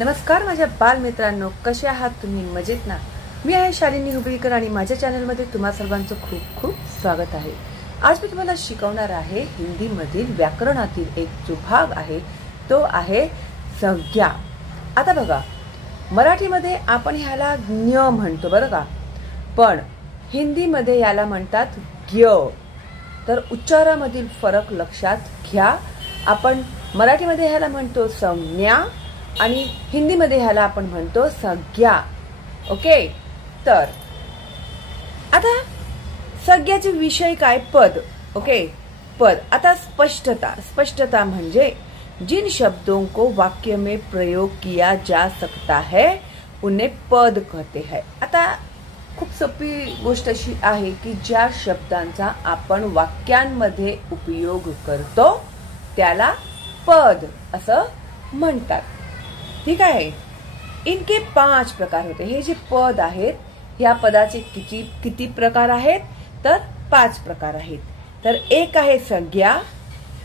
नमस्कार माझ्या बालमित्रांनो, कसे आहात तुम्ही? मजेत ना? मी आहे शालिनी हुबळीकर आणि माझ्या चॅनलमध्ये तुम्हा सर्वांचं खूप खूप स्वागत आहे। आज मी तुम्हाला शिकवणार आहे हिंदी मधील व्याकरणातील एक जो भाग आहे तो आहे संज्ञा। आता बघा, मराठीमध्ये आपण ह्याला ज्ञ म्हणतो बरं का, पण हिंदीमध्ये याला म्हणतात ज्ञ। तर उच्चारामधील फरक लक्षात घ्या। आपण मराठीमध्ये ह्याला म्हणतो संज्ञा आणि हिंदीमध्ये ह्याला आपण म्हणतो संज्ञा। ओके, तर आता संज्ञाचे विषय काय? पद। ओके, पद। आता स्पष्टता म्हणजे जिन शब्दों को वाक्य में प्रयोग किया जा सकता है उन्हें पद कहते हैं। आता खूप सोपी गोष्ट अशी आहे की ज्या शब्दांचा आपण वाक्यांमध्ये उपयोग करतो त्याला पद असं म्हणतात। ठीक आहे। इनके 5 प्रकार होते। हे जे पद आहेत या पदाचे किती प्रकार आहेत? तर 5 प्रकार आहेत। तर एक आहे संज्ञा,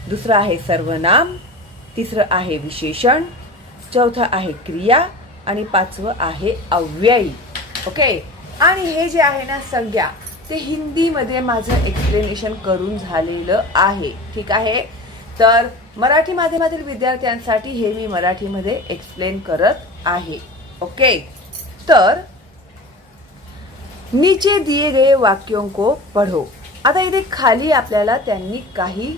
दुसरा आहे सर्वनाम, तिसरं आहे विशेषण, चौथा आहे क्रिया आणि पाचवं आहे अव्ययी। ओके, आणि हे जे आहे ना संज्ञा, ते हिंदीमध्ये माझं एक्सप्लेनेशन करून झालेलं आहे। ठीक आहे। तर मराठी माध्यमातील विद्यार्थ्यांसाठी हे मी मराठीमध्ये एक्सप्लेन करत आहे। ओके, तर नीचे दिए गए वाक्यों को पढ़ो। आता इथे खाली आपल्याला त्यांनी काही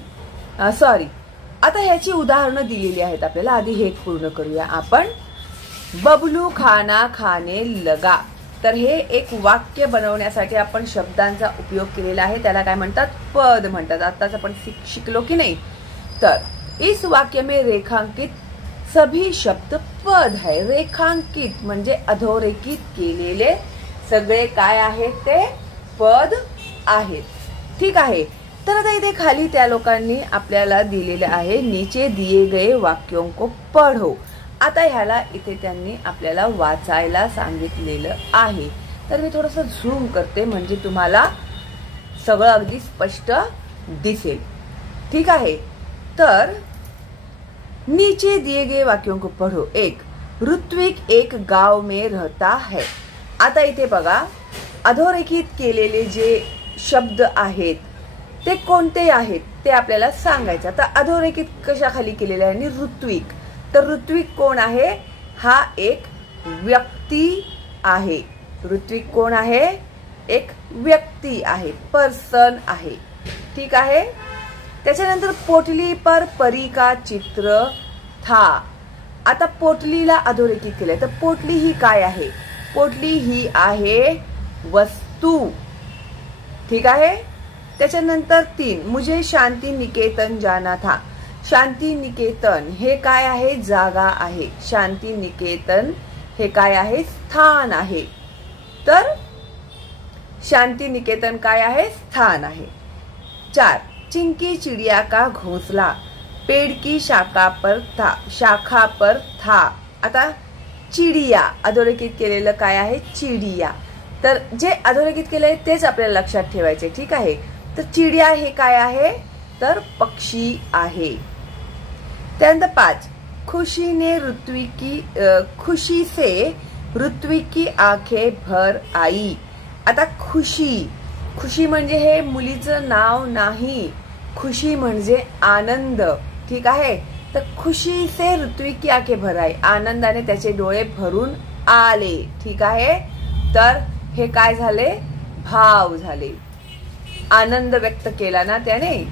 आता ह्याची उदाहरणं दिलेली आहेत आपल्याला। आधी हे पूर्ण करूया आपण। बबलू खाना खाने लगा। तर हे एक वाक्य बनवण्यासाठी आपण शब्दांचा उपयोग केलेला आहे, त्याला काय म्हणतात? पद म्हणतात। आताच आपण शिकलो की नाही? तर इस वाक्य में रेखांकित सभी शब्द पद है। रेखांकित म्हणजे अधोरेखित केलेले सगळे काय आहेत? ते पद आहेत। ठीक आहे। तर आता इथे खाली त्या लोकांनी आपल्याला दिलेले आहे नीचे दिए गए वाक्यों को पढ़ो। आता ह्याला इथे त्यांनी आपल्याला वाचायला सांगितलेलं आहे। तर मी थोडंसं झूम करते म्हणजे तुम्हाला सगळं अगदी स्पष्ट दिसेल। ठीक आहे। तर नीचे दिए गए वाक्यों को पढ़ो। एक, ऋत्विक एक गांव में रहता है। आता इथे बघा, अधोरेखित केलेले जे शब्द आहेत ते कोणते आहेत ते आपल्याला सांगायचं। आता अधोरेखित कशाखाली केलेले आहे? ऋत्विक। तर ऋत्विक कोण आहे? हा एक व्यक्ती आहे। ऋत्विक कोण आहे? एक व्यक्ती आहे, पर्सन आहे। ठीक आहे। त्याच्यानंतर पोटली पर परी का चित्र था। आता पोटलीला अधोरेखित केलंय, तर पोटली ही काय आहे? पोटली ही आहे वस्तू। ठीक आहे। त्याच्यानंतर 3, मुझे शांति निकेतन जाना था। शांति निकेतन हे काय आहे? जागा आहे। शांति निकेतन हे काय आहे? स्थान आहे। तर शांति निकेतन काय आहे? स्थान आहे। 4, चिंकी चिड़िया का घोंसला पेड़ की शाखा पर था। आता चिडिया अधोरेखित केलेलं काय आहे? चिडिया। तर जे अधोरेखित केलंय तेच आपल्याला लक्षात ठेवायचे। ठीक आहे। तर चिडिया हे काय आहे? तर पक्षी आहे। त्यानंतर 5, खुशी से ऋत्विक की आंखें भर आई। आता खुशी म्हणजे हे मुलीचं नाव नाही, खुशी म्हणजे आनंद। ठीक आहे। तर खुशी से ऋत्विक की आंखें भर आई, आनंदाने त्याचे डोळे भरून आले। ठीक आहे। तर हे काय झाले? भाव झाले। आनंद व्यक्त केला ना त्याने,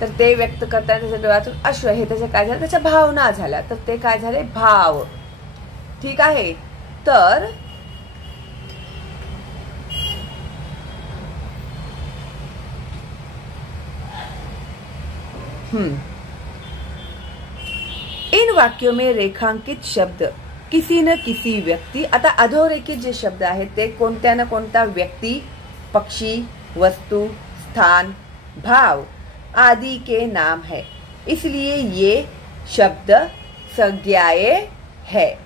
तर ते व्यक्त करताना त्याच्या डोळ्यातून अश्रू हे त्याचे काय झालं? त्याच्या भावना झाल्या, तर ते काय झाले? भाव। ठीक आहे। तर इन वाक्यों में रेखांकित शब्द किसी न किसी व्यक्ति। आता अधोरेखित जे शब्द आहेत ते कोणत्या ना कोणता व्यक्ती, पक्षी, वस्तु, स्थान, भाव आदि के नाम है, इसलिए ये शब्द संज्ञाएं है।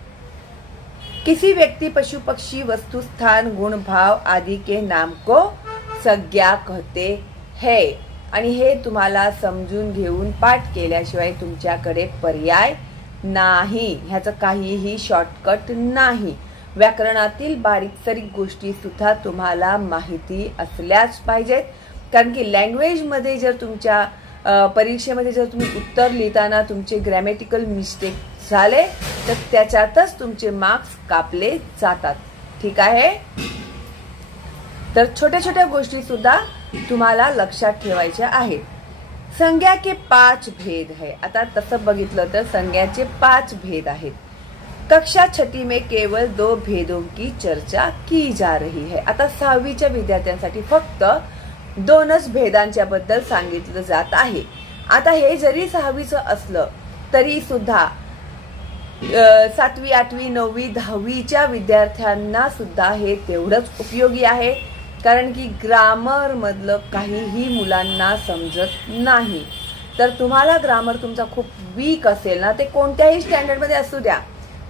किसी व्यक्ति, पशु, पक्षी, वस्तु, स्थान, गुण, भाव आदि के नाम को संज्ञा कहते हैं। आणि हे तुम्हाला समजून घेऊन पाठ केल्याशिवाय तुमच्याकडे पर्याय नाही, ह्याचं काहीही शॉर्टकट नाही. व्याकरणातील बारीक सारीक गोष्टी सुद्धा तुम्हाला माहिती असल्याच पाहिजेत. कारण की लँग्वेजमध्ये जर तुमच्या परीक्षेमध्ये जर तुम्ही उत्तर लिहिताना तुमचे ग्रॅमॅटिकल मिस्टेक झाले तर त्याच्यातच तुमचे मार्क्स कापले जातात. ठीक आहे. तर छोट्या छोट्या गोष्टी सुद्धा तुम्हाला लक्षात ठेवायच्या आहेत. संज्ञा के 5 भेद है. आता तसं बघितलं तर संज्ञाचे 5 भेद आहेत. कक्षा 6 में केवळ 2 भेदों की चर्चा की जा रही है. आता 6वीच्या विद्यार्थ्यांसाठी फक्त 2च भेदांच्या बद्दल सांगितलं जात आहे. आता हे जरी 6वीचं असलं तरी सुद्धा 7वी 8वी 9वी 10वीच्या विद्यार्थ्यांना सुद्धा हे तेवढंच उपयोगी आहे. कारण की ग्रामर मधलं काहीही मुलांना समजत नाही. तर तुम्हाला ग्रामर तुमचा खूप वीक असेल ना, ते कोणत्याही स्टँडर्ड मध्ये असू द्या.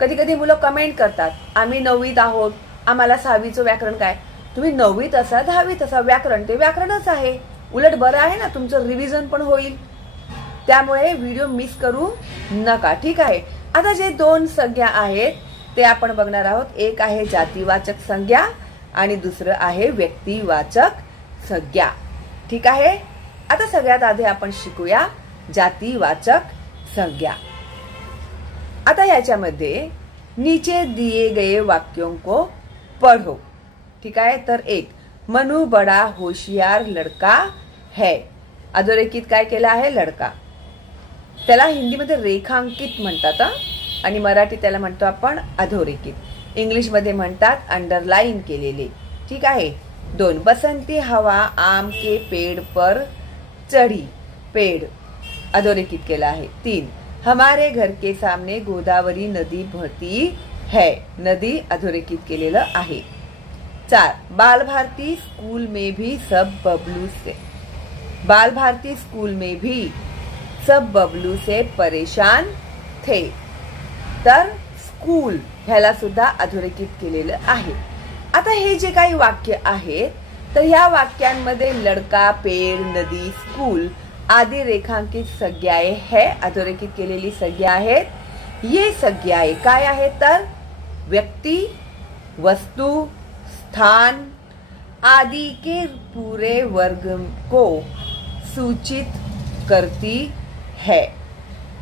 कधी कधी मुलं कमेंट करतात आम्ही 9वीत आहोत, आम्हाला 6वीचं व्याकरण काय. तुम्ही 9वीत असा 10वीत असा, व्याकरण ते व्याकरणच आहे. उलट बरं आहे ना, तुमचं रिव्हिजन पण होईल. त्यामुळे व्हिडिओ मिस करू नका. ठीक आहे. आता जे 2 संज्ञा आहेत ते आपण बघणार आहोत. एक आहे जातीवाचक संज्ञा आणि दुसरं आहे व्यक्तिवाचक संज्ञा. ठीक आहे. आता सगळ्यात आधी आपण शिकूया जातीवाचक संज्ञा. आता याच्यामध्ये नीचे दिए गए वाक्यों को पढ़ो. ठीक आहे. तर 1 मनु बड़ा होशियार लड़का है. अधोरेखित काय केलं आहे? लड़का. त्याला हिंदीमध्ये रेखांकित म्हणतात आणि मराठी त्याला म्हणतो आपण अधोरेखित. इंग्लिश मध्ये म्हणतात अंडरलाइन केलेले. ठीक आहे. 2 बसंती हवा आम के पेड़ पर चढ़ी. पेड़ अधोरेखित केला आहे. 3 हमारे घर के सामने गोदावरी नदी बहती है. नदी अधोरेखित केलेलं आहे. 4 बाल भारती स्कूल में भी सब बबलू से. बाल भारती स्कूल में भी सब बबलू से परेशान थे. तर स्कूल ह्याला सुद्धा अधोरेखित केलेलं आहे. आता हे जे काही वाक्य आहे तर ह्या वाक्यांमध्ये लड़का, पेड़, नदी, स्कूल आदि रेखांकित संज्ञाएं है, अधोरेखित केलेली संज्ञा आहेत. ये संज्ञाएं काय आहेत? तर व्यक्ति, वस्तु, स्थान आदि के पूरे वर्ग को सूचित करती है.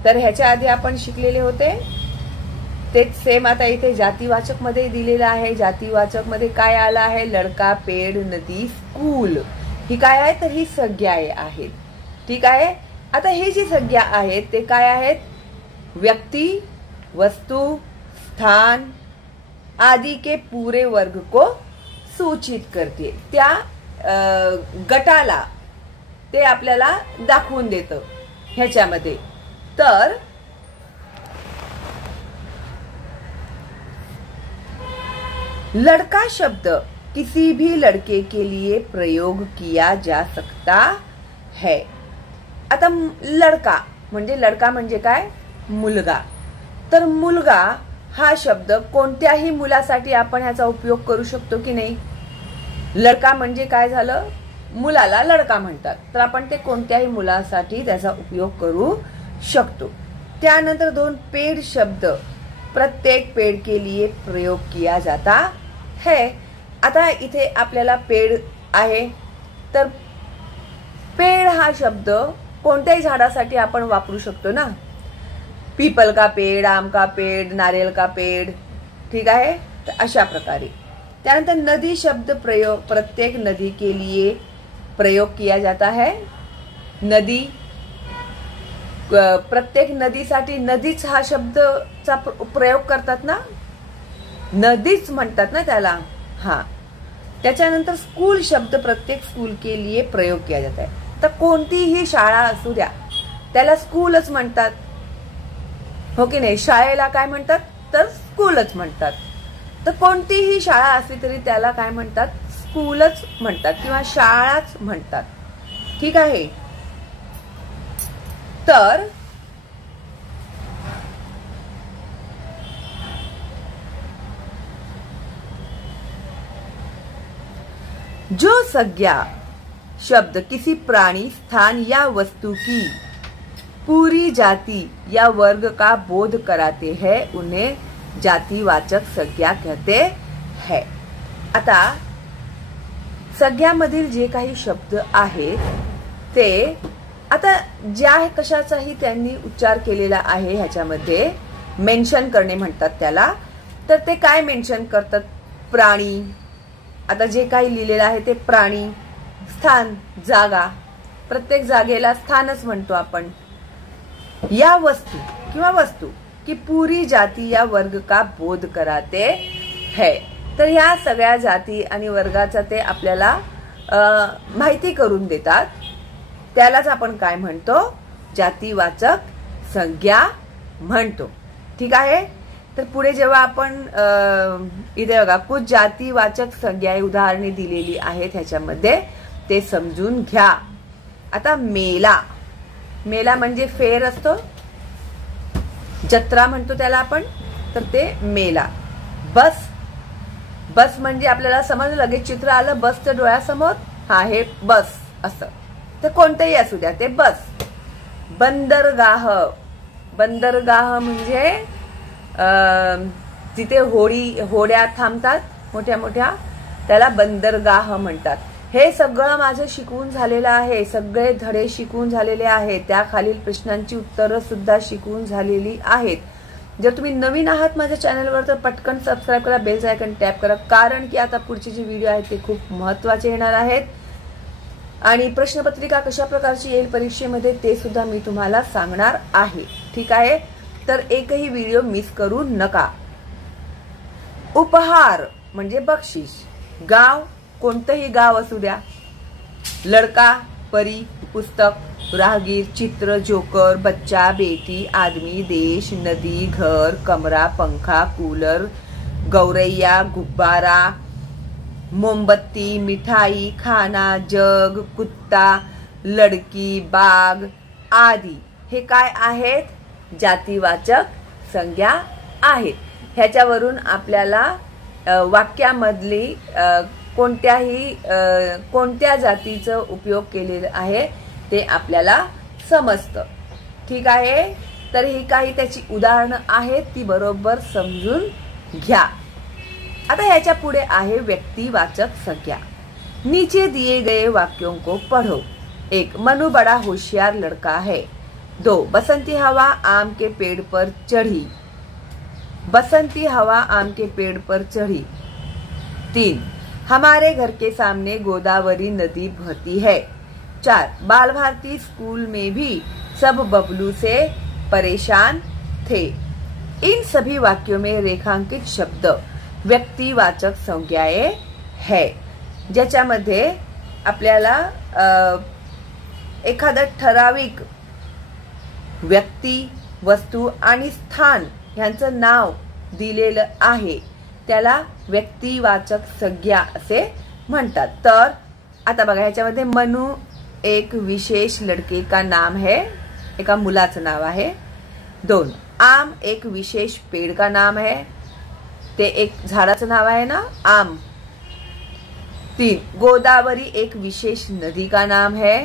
तर ह्याच्या आधी आपण शिकलेले होते तेच सेम आता इथे जातीवाचक मध्ये दिलेलं आहे. जातीवाचक मध्ये काय आलं आहे? लड़का, पेड़, नदी, स्कूल. ही काय आहे? तर ही संज्ञाएं आहेत. ठीक आहे. आता हे जी संज्ञा आहेत ते काय आहेत? व्यक्ति, वस्तु, स्थान आदि के पूरे वर्ग को सूचित करते. त्या गटाला ते आपल्याला दाखवून देतं ह्याच्यामध्ये. तर लड़का शब्द किसी भी लड़के के लिए प्रयोग किया जा सकता है. आता लड़का म्हणजे काय? मुलगा. तर मुलगा हा शब्द कोणत्याही मुलासाठी आपण ह्याचा उपयोग करू शकतो की नाही? लड़का म्हणजे काय झालं? मुलाला लड़का म्हणतात. तर आपण ते कोणत्याही मुलासाठी त्याचा उपयोग करू शकतो. त्यानंतर 2 पेड़ शब्द प्रत्येक पेड़ के लिए प्रयोग किया जाता है. आता इथे आपल्याला पेड़ आहे तर पेड़ हा शब्द कोणत्याही झाडासाठी आपण वापरू शकतो ना. पीपल का पेड़, आम का पेड़, नारियल का पेड़. ठीक आहे. तर अशा प्रकारे. त्यानंतर नदी शब्द प्रयोग प्रत्येक नदी के लिए प्रयोग किया जाता है. नदी प्रत्येक नदीसाठी नदीच हा शब्दचा प्रयोग करतात ना, नदीच म्हणतात ना त्याला. हा. त्याच्यानंतर स्कूल शब्द प्रत्येक स्कूल के लिए प्रयोग किया जाता है. तर कोणतीही शाळा असू द्या त्याला स्कूलच म्हणतात. हो की नाही? शाळेला काय म्हणतात? तर स्कूलच म्हणतात. तर कोणतीही शाळा असली तरी त्याला काय म्हणतात? स्कूलच म्हणतात किंवा शाळाच म्हणतात. ठीक आहे. तर जो संज्ञा शब्द किसी प्राणी, स्थान या वस्तु की पूरी जाति या वर्ग का बोध कराते हैं उन्हें जातिवाचक संज्ञा कहते हैं। आता संज्ञामधील जे काही शब्द आहेत ते आता ज्या कशाचाही त्यांनी उच्चार केलेला आहे ह्याच्यामध्ये मेन्शन करणे म्हणतात त्याला। तर ते काय मेन्शन करतात? प्राणी, आता जे काही लिहिलेलं आहे ते प्राणी, स्थान, जागा, प्रत्येक जागेला स्थानच म्हणतो आपण। या वस्तू किंवा वस्तू की पूरी जाती या वर्ग का बोध कराते है। तर ह्या सगळ्या जाती आणि वर्गाचा ते आपल्याला माहिती करून देतात, त्यालाच आपण काय म्हणतो? जातिवाचक संज्ञा म्हणतो। ठीक आहे। तर पुढे जेव्हा आपण इथे बघा कुछ जातिवाचक संज्ञा उदाहरणे दिलेली आहेत ह्याच्यामध्ये, ते समजून घ्या। आता मेला, मेला म्हणजे फेर असतो, जत्रा म्हणतो त्याला आपण, तर ते मेला। बस, बस म्हणजे आपल्याला समजलं, लगेच चित्र आलं बसचं डोळ्यासमोर, हा हे बस असं, तर कोणतंही असू द्या ते बस। बंदरगाह, बंदरगाह म्हणजे तिथे होड्या थांबतात मोठ्या मोठ्या, त्याला बंदरगाह म्हणतात। हे सगळं माझं शिकवून झालेलं आहे, सगळे धडे शिकवून झालेले आहेत, त्या खालील प्रश्नांची उत्तरं सुद्धा शिकवून झालेली आहेत। जर तुम्ही नवीन आहात माझ्या चॅनलवर तर पटकन सबस्क्राईब करा, बेल आयकॉन टॅप करा, कारण की आता पुढचे जे व्हिडिओ आहेत ते खूप महत्त्वाचे येणार आहेत। आणि प्रश्नपत्रिका कशा प्रकारची येईल परीक्षेमध्ये ते सुद्धा मी तुम्हाला सांगणार आहे। ठीक आहे, तर एकही व्हिडिओ मिस करू नका। उपहार म्हणजे बक्षीस, गाव कोणतंही गाव असू द्या, लड़का, परी, पुस्तक, राहगीर, चित्र, जोकर, बच्चा, बेटी, आदमी, देश, नदी, घर, कमरा, पंखा, कूलर, गौरैया, गुब्बारा, मोमबत्ती, मिठाई, खाना, जग, कुत्ता, लड़की, बाग आदि हे काय आहेत? जातिवाचक संज्ञा आहेत। ह्याच्यावरून आपल्याला वाक्यामधली कोणत्या जातीचा उपयोग केलेला आहे ते आपल्याला समजतं। ठीक आहे, तर ही काही त्याची उदाहरणं आहेत, ती बरोबर समजून घ्या। आता ह्याच्या पुढे आहे व्यक्तिवाचक संज्ञा। नीचे दिए गए वाक्यों को पढ़ो। 1. मनु बड़ा होशियार लड़का है। 2. बसंती हवा आम के पेड़ पर चढ़ी। बसंती हवा आम के पेड़ पर चढ़ी। 3. हमारे घर के सामने गोदावरी नदी बहती है। 4. बाल भारती स्कूल में भी सब बबलू से परेशान थे। इन सभी वाक्यों में रेखांकित शब्द व्यक्तिवाचक संज्ञाएं है, ज्याच्यामध्ये आपल्याला एखादा ठराविक व्यक्ती, वस्तू आणि स्थान यांचं नाव दिलेलं आहे, त्याला व्यक्तिवाचक संज्ञा असे म्हणतात। तर आता बघा ह्याच्यामध्ये मनु एक विशेष लड़के का नाम है, एका मुलाचं नाव आहे। 2. आम एक विशेष पेड़ का नाम है, ते एक झाडाचं नाव आहे ना, आम। 3. गोदावरी एक विशेष नदी का नाम है।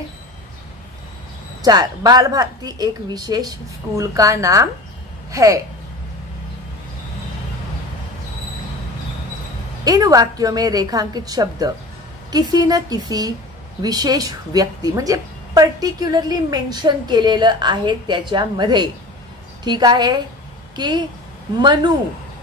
4. बाल भारती एक विशेष स्कूल का नाम है। इन वाक्यों में रेखांकित शब्द किसी न किसी विशेष व्यक्ती म्हणजे पर्टिक्युलरली मेन्शन केलेलं आहे त्याच्यामध्ये। ठीक आहे, की मनु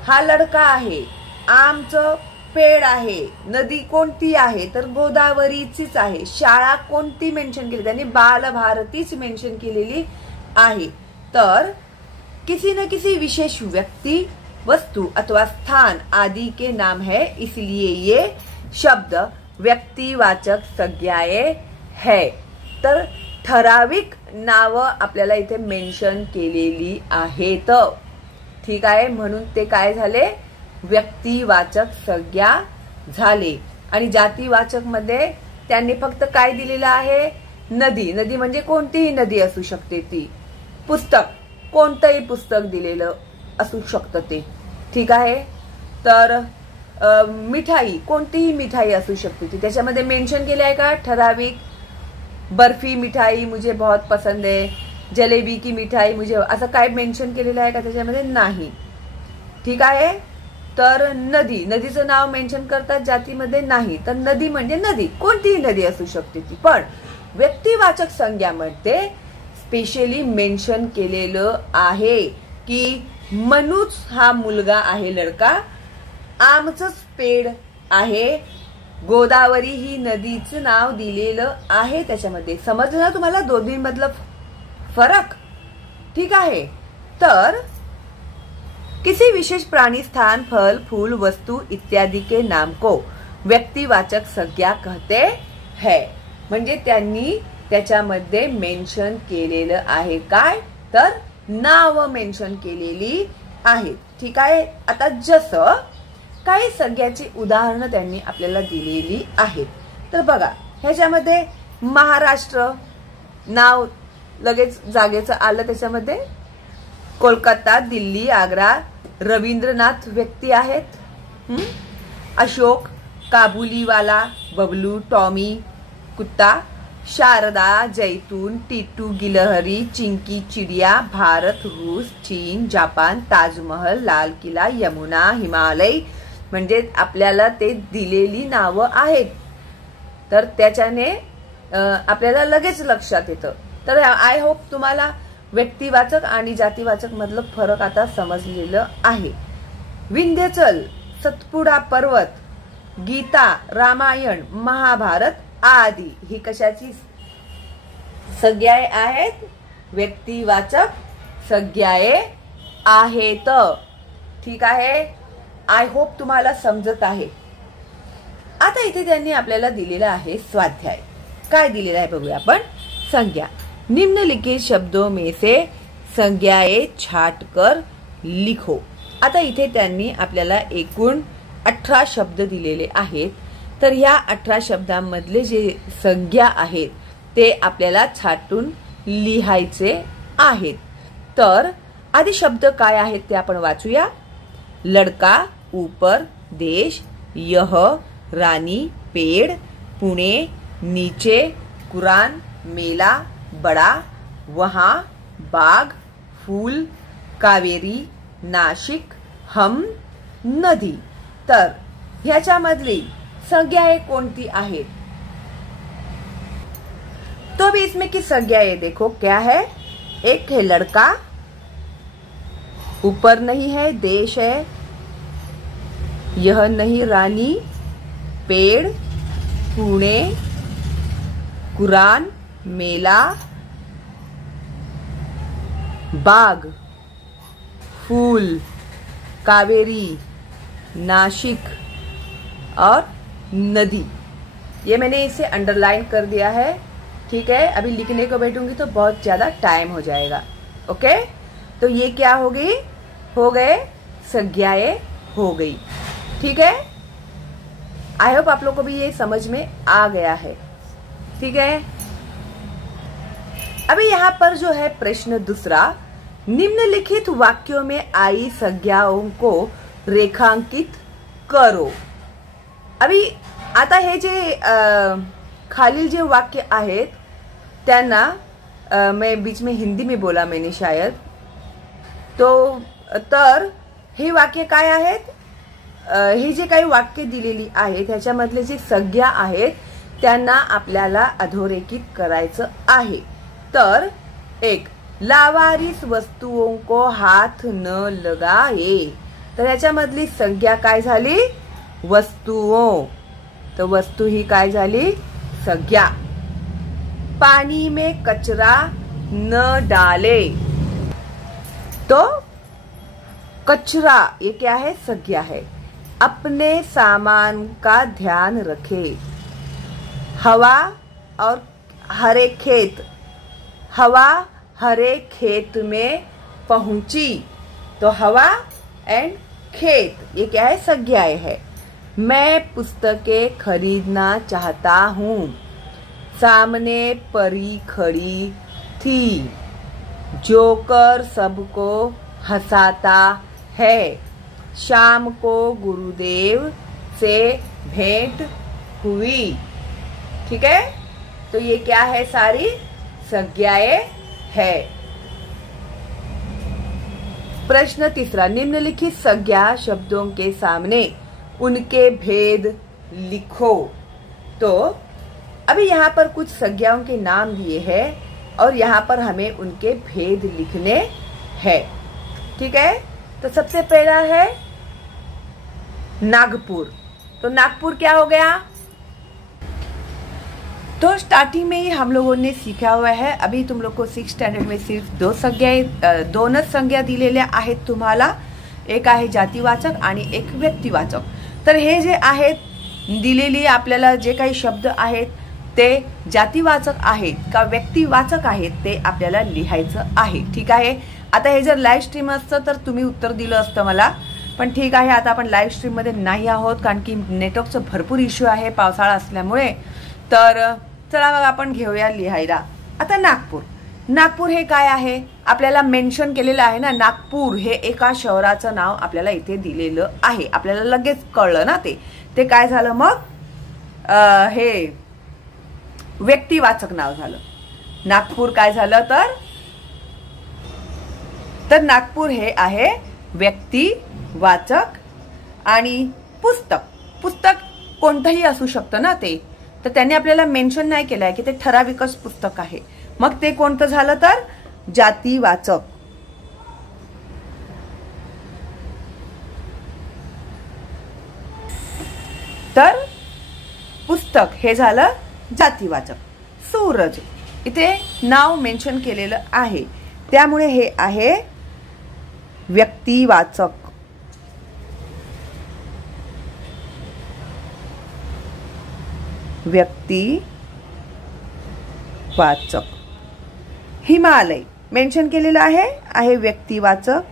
हा लड़का आहे, आमचं पेड़ आहे, नदी कोणती आहे तर गोदावरीचीच आहे, शाळा कोणती मेन्शन केली त्यांनी बाल भारतीच मेन्शन केलेली आहे। तर किसी न किसी विशेष व्यक्ति, वस्तु अथवा स्थान आदि के नाम है, इसलिए ये शब्द व्यक्तिवाचक संज्ञाएं है। तर ठराविक नाव आपल्याला इथे मेन्शन केलेली आहेत। ठीक आहे, म्हणून ते काय झाले? व्यक्तिवाचक संज्ञा झाले। आणि जातिवाचक मध्ये त्यांनी फक्त काय दिलेलं आहे? नदी, नदी म्हणजे कोणतीही नदी असू शकते ती, पुस्तक कोणतंही पुस्तक दिलेलं असू शकतं ते। ठीक आहे, तर मिठाई कोणतीही मिठाई असू शकते ती, त्याच्यामध्ये मेन्शन केले आहे का ठराविक? बर्फी मिठाई मुझे बहुत पसंद है, जलेबी की मिठाई मुझे असं काय मेन्शन केलेलं आहे का त्याच्यामध्ये? नाही. ठीक आहे. तर नदी, नदीचं नाव मेन्शन करतात जातीमध्ये? नाही. तर नदी म्हणजे नदी, कोणतीही नदी असू शकते ती. पण व्यक्तिवाचक संज्ञामध्ये स्पेशली मेन्शन केलेलं आहे की मनूच हा मुलगा आहे, लडका. आमचंच पेड आहे. गोदावरी ही नदीचं नाव दिलेलं आहे त्याच्यामध्ये. समजलं ना तुम्हाला दोन्हीमधलं फरक? ठीक आहे. तर किसी विशेष प्राणी, स्थान, फल, फूल, वस्तु इत्यादि के नाम को व्यक्तिवाचक संज्ञा कहते हैं. म्हणजे त्यांनी त्याच्यामध्ये मेन्शन केलेलं आहे काय? तर नाव मेन्शन केलेली आहेत. ठीक आहे. आता जसं काही संज्ञाची उदाहरणं त्यांनी आपल्याला दिलेली आहेत. तर बघा ह्याच्यामध्ये महाराष्ट्र नाव लगेच जागेचं आलं त्याच्यामध्ये. कोलकाता, दिल्ली, आग्रा, रवींद्रनाथ व्यक्ती आहेत. अशोक, काबुलीवाला, बबलू, टॉमी कुत्ता, शारदा, जैतून, टीटू, गिलहरी, चिंकी चिड़िया, भारत, रूस, चीन, जापान, ताजमहल, लाल किल्ला, यमुना, हिमालय. म्हणजे आपल्याला ते दिलेली नावं आहेत. तर त्याच्याने आपल्याला लगेच लक्षात येतं. तर आय होप तुम्हाला व्यक्तिवाचक आणि जातीवाचक मधलं फरक आता समजलेलं आहे. विंध्याचल, सतपुडा पर्वत, गीता, रामायण, महाभारत आदी ही कशाची संज्ञाए आहेत? व्यक्तिवाचक संज्ञाए आहेत. ठीक आहे. आय होप तुम्हाला समजत आहे. आता इथे त्यांनी आपल्याला दिलेलं आहे स्वाध्याय. काय दिलेलं आहे बघूया आपण. संज्ञा, निम्नलिखित शब्दों में से संज्ञाएं छाट कर लिखो. आता इथे त्यांनी आपल्याला एकूण 18 शब्द दिलेले आहेत. तर ह्या 18 शब्दांमधले जे संज्ञा आहेत ते आपल्याला छाटून लिहायचे आहेत. तर आधी शब्द काय आहेत ते आपण वाचूया. लड़का, ऊपर, देश, यह, रानी, पेड़, पुणे, नीचे, कुरान, मेला, बड़ा, वहां, बाग, फूल, कावेरी, नाशिक, हम, नदी. तर ह्याच्यामधली संज्ञाएं कोणती आहेत? तो भी इसमें की संज्ञाएं देखो क्या है. एक है लड़का, ऊपर नहीं है, देश है, यह नहीं, रानी, पेड़, पुणे, कुरान, मेला, बाग, फूल, कावेरी, नासिक और नदी. ये मैंने इसे अंडरलाइन कर दिया है. ठीक है. अभी लिखने को बैठूंगी तो बहुत ज्यादा टाइम हो जाएगा. ओके. तो ये क्या हो गई? हो गए संज्ञाएं हो गई. ठीक है. आई होप आप लोग को भी ये समझ में आ गया है. ठीक है. अभी यहाँ पर जो है प्रश्न दूसरा, निम्नलिखित वाक्यों में आई संज्ञाओं को रेखांकित करो. अभी आता हे जे खालील जे वाक्य आहेत त्यांना मैं बीच में हिंदी में बोला मैंने शायद. तो तर हे वाक्य काय आहेत? हे जे काही वाक्य दिलेली आहेत ह्याच्यामधले जे संज्ञा आहेत त्यांना आपल्याला अधोरेखित करायचं आहे. तर एक, लावारिस वस्तुओं को हाथ न लगाए. तर ह्याच्यामधली संज्ञा काय झाली? वस्तुओं. तो वस्तु ही काय झाली? संज्ञा. पानी में कचरा न डाले. तो कचरा ये क्या है? संज्ञा है. अपने सामान का ध्यान रखे. हवा और हरे खेत, हवा हरे खेत में पहुंची. तो हवा एंड खेत ये क्या है? संज्ञाएं है. मैं पुस्तकें खरीदना चाहता हूँ. सामने परी खड़ी थी. जोकर सबको हंसाता है. शाम को गुरुदेव से भेंट हुई. ठीक है. तो ये क्या है? सारी संज्ञाएं है. प्रश्न तीसरा, निम्नलिखित संज्ञा शब्दों के सामने उनके भेद लिखो। तो अभी यहाँ पर कुछ संज्ञाओं के नाम दिए हैं और यहाँ पर हमें उनके भेद लिखने हैं। ठीक है, तो सबसे पहला है नागपुर। तो नागपुर क्या हो गया? तो स्टार्टिंग में ही हम लोगों ने सीखा हुआ है, अभी तुम लोग को 6th स्टँडर्ड में सिर्फ दोनच संज्ञा दिलेल्या आहेत तुम्हाला, एक आहे जातीवाचक आणि एक व्यक्तिवाचक। तर हे जे आहेत दिलेली आपल्याला जे काही शब्द आहेत ते जातीवाचक आहेत का व्यक्तिवाचक आहेत ते आपल्याला लिहायचं आहे। ठीक आहे, आता हे जर लाईव्ह स्ट्रीम असतं तर तुम्ही उत्तर दिलं असतं मला, पण ठीक आहे आता आपण लाईव्ह स्ट्रीम मध्ये नाही आहोत कारण की नेटवर्कचा भरपूर इश्यू आहे पावसाळा असल्यामुळे। तर चला मग आपण घेऊया लिहायला। आता नागपूर, नागपूर हे काय आहे आपल्याला मेन्शन केलेलं आहे ना, नागपूर हे एका शहराचं नाव आपल्याला इथे दिलेलं आहे, आपल्याला लगेच कळलं ना ते काय झालं मग, हे व्यक्तिवाचक नाव झालं। नागपूर काय झालं तर नागपूर हे आहे व्यक्तिवाचक। आणि पुस्तक, पुस्तक कोणतंही असू शकतं ना ते, तर त्यांनी आपल्याला मेन्शन नाही केलंय की ते ठराविकच पुस्तक आहे, मग ते कोणतं झालं तर जातीवाचक। तर पुस्तक हे झालं जातीवाचक। सूरज इथे नाव मेन्शन केलेलं आहे त्यामुळे हे आहे व्यक्तिवाचक। व्यक्तिवाचक। हिमालय मेन्शन केलेलं आहे व्यक्तिवाचक।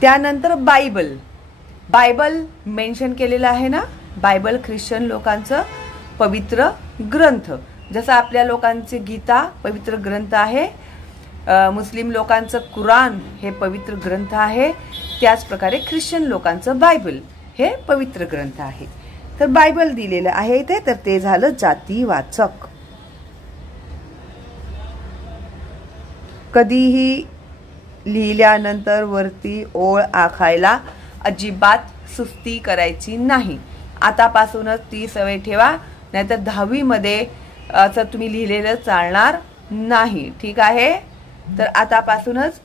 त्यानंतर बायबल, बायबल मेन्शन केलेलं आहे ना, बायबल ख्रिश्चन लोकांचं पवित्र ग्रंथ, जसं आपल्या लोकांचे गीता पवित्र ग्रंथ आहे, मुस्लिम लोकांचं कुराण हे पवित्र ग्रंथ आहे, त्याच प्रकारे ख्रिश्चन लोकांचं बायबल हे पवित्र ग्रंथ आहे। तर बायबल दिलेलं आहे इथे, तर ते झालं जातीवाचक। कधीही लिहिल्यानंतर वरती ओळ आखायला अजिबात सुस्ती करायची नाही, आतापासूनच ती सवय ठेवा, नाहीतर 10वी मध्ये असं तुम्ही लिहिलेलं चालणार नाही। ठीक आहे, तर आतापासूनच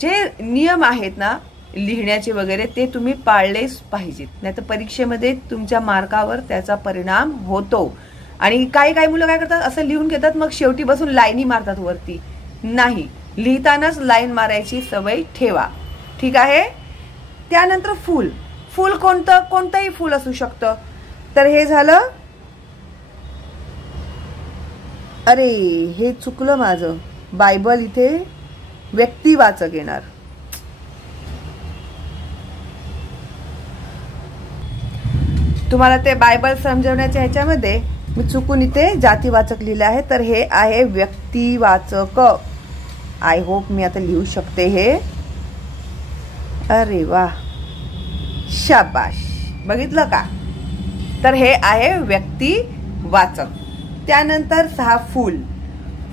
जे नियम आहेत ना लिहिण्याचे वगैरे ते तुम्ही पाळलेच पाहिजेत, नाहीतर परीक्षेमध्ये तुमच्या मार्कावर त्याचा परिणाम होतो। आणि काही मुलं काय करतात, असं लिहून घेतात मग शेवटी बसून लाईनी मारतात वरती, नाही, लिहितानाच लाईन मारायची सवय ठेवा। ठीक आहे, त्यानंतर फूल, फूल कोणतंही फूल असू शकतं, तर हे झालं, अरे हे चुकलं माझं, बायबल इथे व्यक्तिवाचक येणार। तुम्हाला ते बायबल समजवण्याच्या ह्याच्यामध्ये मी चुकून इथे जातीवाचक लिहिलं आहे, तर हे आहे व्यक्तिवाचक। आय होप मी आता लिहू शकते हे, अरे वा शाबाश, बघितलं का, तर हे आहे व्यक्तिवाचक। त्यानंतर 6 फूल,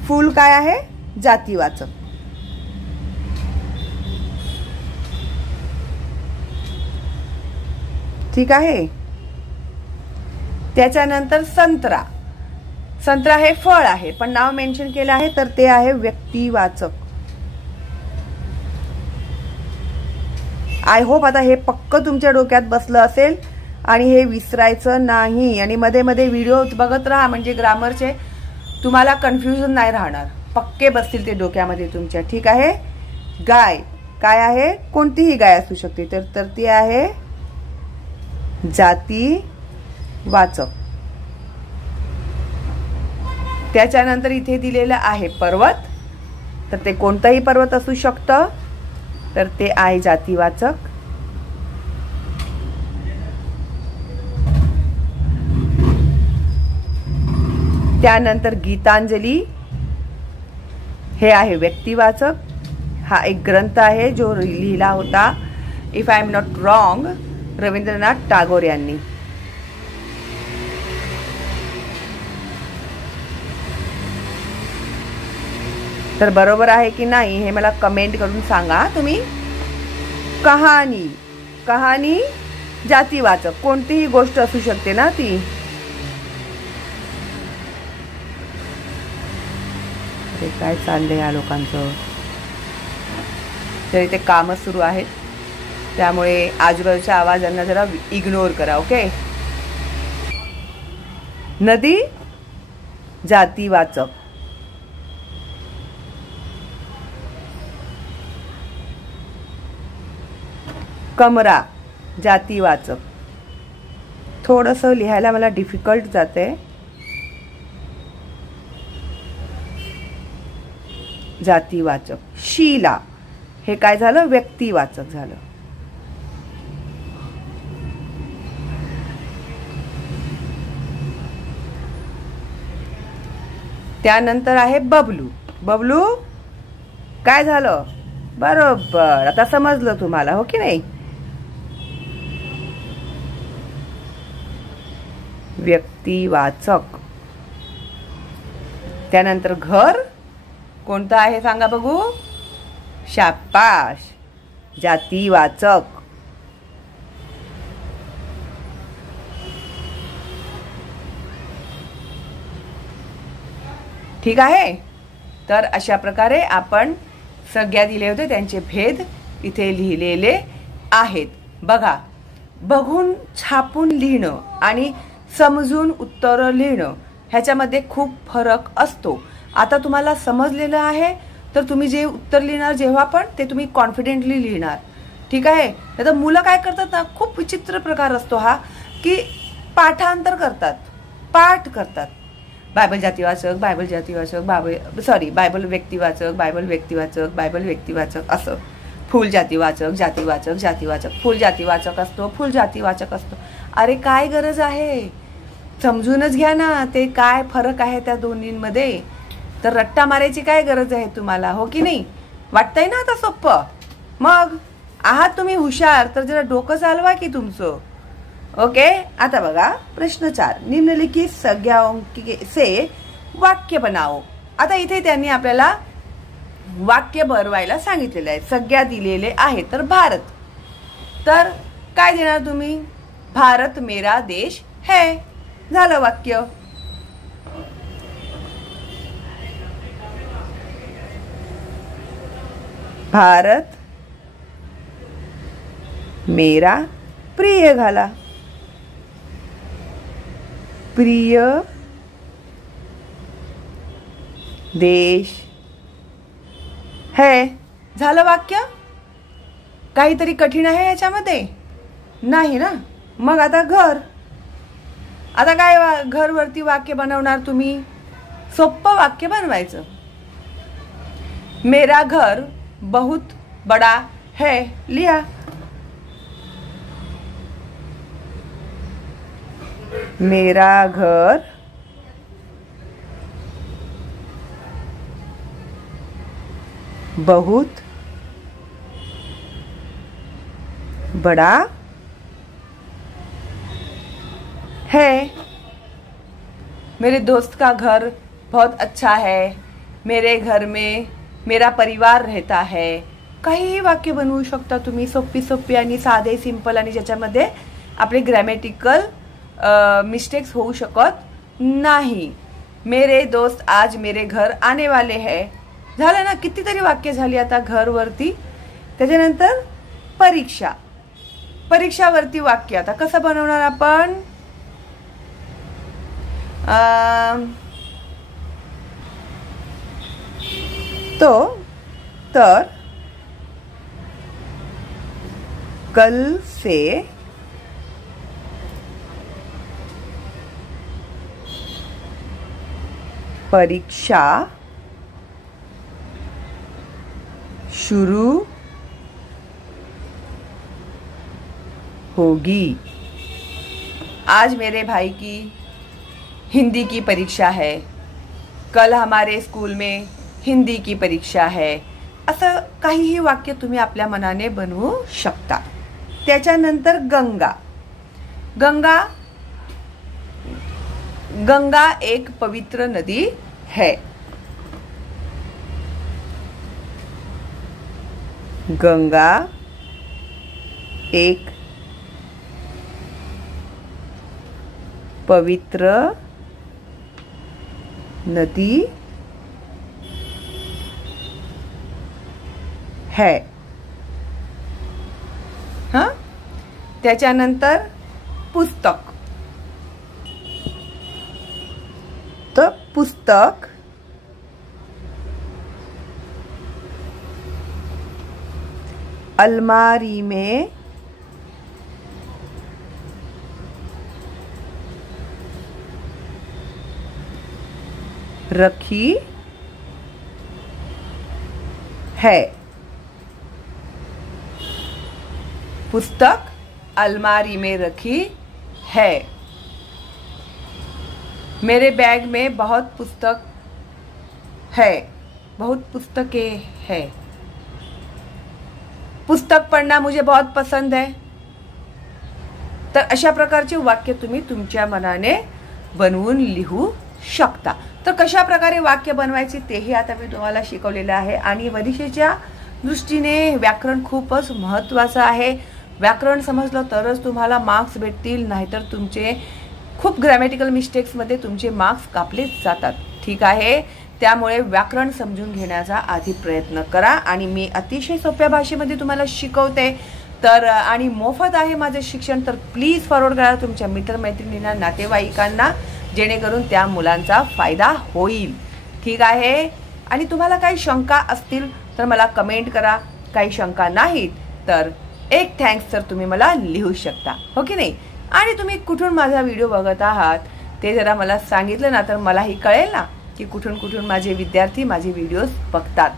फूल काय आहे जातीवाचक। ठीक आहे, त्याच्यानंतर संत्रा, संत्रा हे फळ आहे पण नाव मेन्शन केलं आहे तर ते आहे व्यक्तिवाचक। आय होप आता हे पक्क तुमच्या डोक्यात बसलं असेल आणि हे विसरायचं नाही, आणि मध्ये मध्ये व्हिडिओ बघत राहा म्हणजे ग्रामरचे तुम्हाला कन्फ्युजन नाही राहणार, पक्के बसतील ते डोक्यामध्ये तुमच्या। ठीक आहे, गाय काय आहे, कोणतीही गाय असू शकते, तर ती आहे जातीवाचक। त्याच्यानंतर इथे दिलेलं आहे पर्वत, तर ते कोणताही पर्वत असू शकतं, तर ते आहे जातीवाचक। त्यानंतर गीतांजली हे आहे व्यक्तिवाचक, हा एक ग्रंथ आहे जो लिहिला होता if I am not wrong Rabindranath Tagore यांनी। तर बरोबर आहे की नाही हे मला कमेंट करून सांगा तुम्ही. कहाणी, कहाणी जातीवाचक कोणतीही गोष्ट असू शकते ना ती. अरे काय चाललंय या लोकांचं. तर इथे कामं सुरू आहेत त्यामुळे आजूबाजूच्या आवाजांना जरा इग्नोर करा. ओके. नदी जातीवाचक. कमरा जातीवाचक. थोडंसं लिहायला मला डिफिकल्ट जाते. जातीवाचक. शीला हे काय झालं, व्यक्तिवाचक झालं. त्यानंतर आहे बबलू. बबलू काय झालं, बरोबर आता समजलं तुम्हाला, हो की नाही. व्यक्तिवाचक. त्यानंतर घर कोणतं आहे सांगा बघू. शाबाश, जातीवाचक. ठीक आहे. तर अशा प्रकारे आपण सगळ्या दिले होते त्यांचे भेद इथे लिहिलेले आहेत. बघा, बघून छापून लिहिणं आणि समजून उत्तर लिहिणं ह्याच्यामध्ये खूप फरक असतो. आता तुम्हाला समजलेलं आहे तर तुम्ही जे उत्तर लिहिणार जेव्हा पण ते तुम्ही कॉन्फिडेंटली लिहिणार. ठीक आहे. नाही तर मुलं काय करतात ना, खूप विचित्र प्रकार असतो हा की पाठांतर करतात, पाठ करतात. बायबल जातीवाचक, बायबल जातीवाचक, बायबल व्यक्तिवाचक, बायबल व्यक्तिवाचक, बायबल व्यक्तिवाचक असं. फुल जातीवाचक, जातीवाचक, जातीवाचक, फुल जातीवाचक असतो, फुल जातीवाचक असतो. अरे काय गरज आहे, समजूनच घ्या ना ते काय फरक आहे त्या दोन्हींमध्ये. तर रट्टा मारायची काय गरज आहे तुम्हाला, हो की नाही. वाटतंय ना आता सोपं. मग आहात तुम्ही हुशार तर जरा डोकं चालवा की तुमचं. ओके. आता बघा प्रश्न 4. निम्नलिखित संज्ञाओं से वाक्य बनाओ. आता इथे त्यांनी आपल्याला वाक्य बनवायला सांगितलेलं आहे. संज्ञा दिलेले आहे. तर भारत, तर काय देणार तुम्ही. भारत मेरा देश है. झालं वाक्य. भारत मेरा प्रिय घाला. प्रिय देश है. झालं वाक्य. काहीतरी कठीण आहे याच्यामध्ये नाही ना. मग आता घर. आता काय घर वरती वाक्य बनवणार तुम्ही. सोपं वाक्य बनवायचं. मेरा घर बहुत बड़ा है. लिहा. मेरा घर बहुत बड़ा है. मेरे दोस्त का घर बहुत अच्छा है. मेरे घर में मेरा परिवार रहता है. काहीही वाक्य बनवू शकता तुम्ही. सोपी सोपी आणि साधे सिंपल आणि ज्याच्यामध्ये आपले ग्रॅमॅटिकल मिस्टेक्स होऊ शकत नाही. मेरे दोस्त आज मेरे घर आने वाले हैं. झालं ना. कितीतरी वाक्य झाली आता घर वरती. त्याच्यानंतर परीक्षा. परीक्षावरती वाक्य आता कसं बनवणार आपण. तर कल से परीक्षा शुरू होगी. आज मेरे भाई की हिंदी की परीक्षा है. कल हमारे स्कूल में हिंदी की परीक्षा है. असं काहीही वाक्य तुम्ही आपल्या मनाने बनवू शकता. त्याच्यानंतर गंगा. गंगा, गंगा एक पवित्र नदी है. गंगा एक पवित्र नदी है। हां, त्याच्यानंतर पुस्तक, तो पुस्तक अलमारी में रखी है। पुस्तक अलमारी में रखी है। मेरे बैग में बहुत पुस्तक है, बहुत पुस्तकें है। पुस्तक पढ़ना मुझे बहुत पसंद है। तर अशा प्रकारचे वाक्य तुम्ही तुमच्या मनाने बनवून लिहू शकता। तर कशा प्रकारे वाक्य बनवायचे तेही आता मी तुम्हाला शिकवलेलं आहे। आणि परीक्षेच्या दृष्टीने व्याकरण खूपच महत्त्वाचं आहे। व्याकरण समजलं तरच तुम्हाला मार्क्स भेटतील, नाहीतर तुमचे खूप ग्रॅमॅटिकल मिस्टेक्स मध्ये तुमचे मार्क्स कापले जातात। ठीक आहे, त्यामुळे व्याकरण समजून घेण्याचा आधी प्रयत्न करा। आणि मी अतिशय सोप्या भाषेमध्ये तुम्हाला शिकवते। तर आणि मोफत आहे माझे शिक्षण, तर प्लीज फॉरवर्ड करा तुमच्या मित्रमैत्रिणींना, नातेवाईकांना, जेणेकरून त्या मुलांचा फायदा होईल। ठीक आहे, आणि तुम्हाला काही शंका असतील तर मला कमेंट करा, काही शंका नाहीत तर एक थँक्स तर तुम्ही मला लिहू शकता, हो की नाही। आणि तुम्ही कुठून माझा व्हिडिओ बघत आहात ते जरा मला सांगितलं ना तर मलाही कळेल ना की कुठून कुठून माझे विद्यार्थी माझे व्हिडिओज बघतात।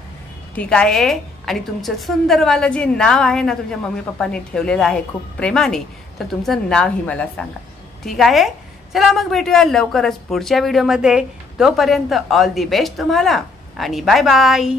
ठीक आहे, आणि तुमचं सुंदरवालं जे नाव आहे ना तुमच्या मम्मी पप्पांनी ठेवलेलं आहे खूप प्रेमाने, तर तुमचं नावही मला सांगा। ठीक आहे, चला मग भेटूया लवकरच पुढच्या व्हिडिओमध्ये। तोपर्यंत ऑल दी बेस्ट तुम्हाला आणि बाय बाय।